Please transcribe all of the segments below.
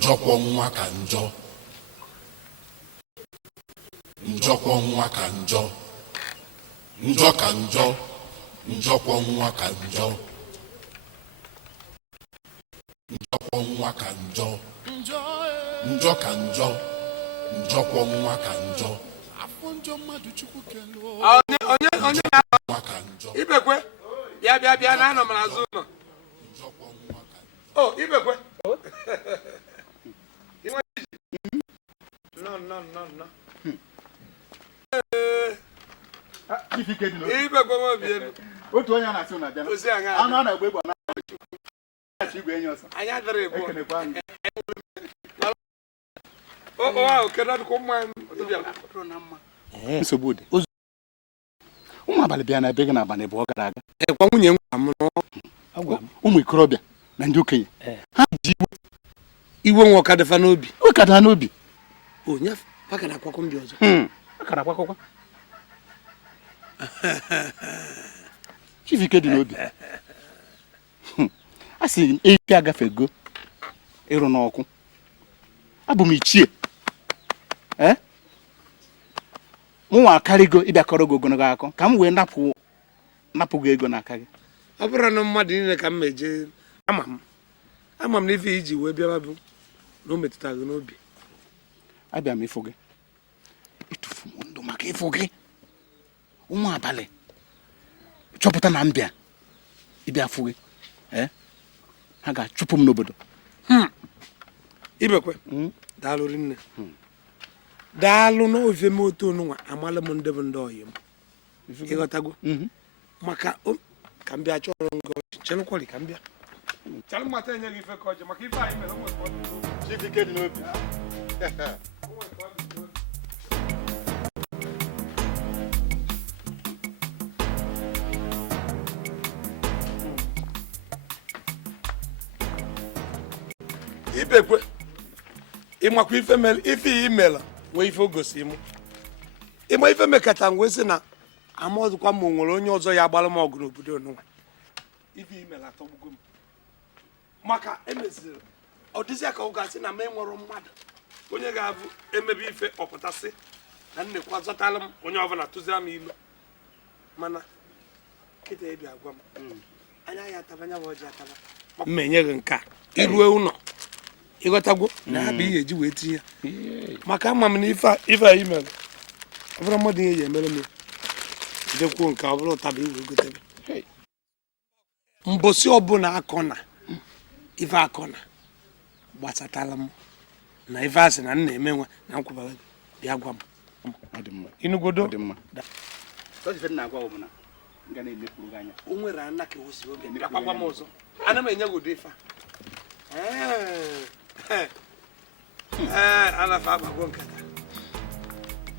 njọkwọ nwa ka njọ njọkwọ nwa ka njọ njọ ka njọ njọkwọ nwa ka njọ njọkwọ nwa ka njọ njọ ka njọ njọkwọ nwa ka njọ onye ibekwe bịa na anọ m n'azụ ụlọ ibekwe no ibekwe m obi elu otu onye na-asị na abịa anụ a na-egbe egbe igwe enyi ọsọ anyị adịrị ebu ekenekwa anyị nsogbu dị ụmụ abalị bịa na ebe gị n'abalị bụ ọ gara aga ekwa nwunye ụmụ ikorobịa na ndị okenye ha ji iwe nwe ọkadịfa n'obi ụkada n'obi onye pakara akwakọ mbi ọzọ akara akwakọkwa Chifike dị n'obi a sị m efi agafego ịrụ n'ọkụ abụ m ichie mụnwa akarịgo ịbịakọrọ gị ogologo akọ ka m wee napụ gị ego n'aka gị ọ bụrụ na mmadụ niile ka m meje ama m na ife iji wee bịaba bụ na o metụtara gị n'obi abịa m ịfụ gị ịtụfu m ndụ maka ịfụ gị ụmụ abalị chọpụta na mbịa ịbịa fụ gị ha ga-achụpụ m n'obodo ibekwe daalụ rinne daalụ n'ofe m otu onunwa amalụ m ndị bụ ndị ọyị m ịghọtago maka ka m bịa chọrọ ngọ chelụkwali ka m bịa chalụ mata enye gị ife ka ọjọọ maka ife anyị mere Chifike dị n'obi ibekwe ịmakwa ife imela wee ife o gosi m ịma ife mekata wee sị na amọzụkwa m nwere onye ọzọ ya agbara m ọgụ n'obodo onụnwa ife imela atọgbugo m maka emeziri ọ dịzịa ka ọ ga-asị na m enwere mmadụ onye ga-abụ emebe ife ọpụtasị na nnekwa zọtara m onye ọbụla tụzira m ilu mana kịta ebi agwa m anya ya ataba anya bụ ọjị ataba mma enye gị nke a irue ụlọ ịghọtagwo na ha bụ ihe eji wee tinye maka ama m na ife anyị mere ọ bụrụ mmadụ ihe ya emere m dekwuo nke ọ bụrụ ụtaba iwe gotebe mbosi ọbụla akọ ife akọna gbasatala m na ife asị na nna emenwe na nkwụbara bịa gwa m inugodo o nwere ana ka o si oge bịakwa gwa m ọzọ ana m enye godo ife a anafa agbago nkata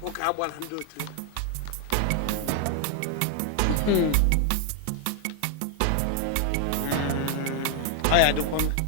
ụka agbara ndị otu ọ ya dịkwa m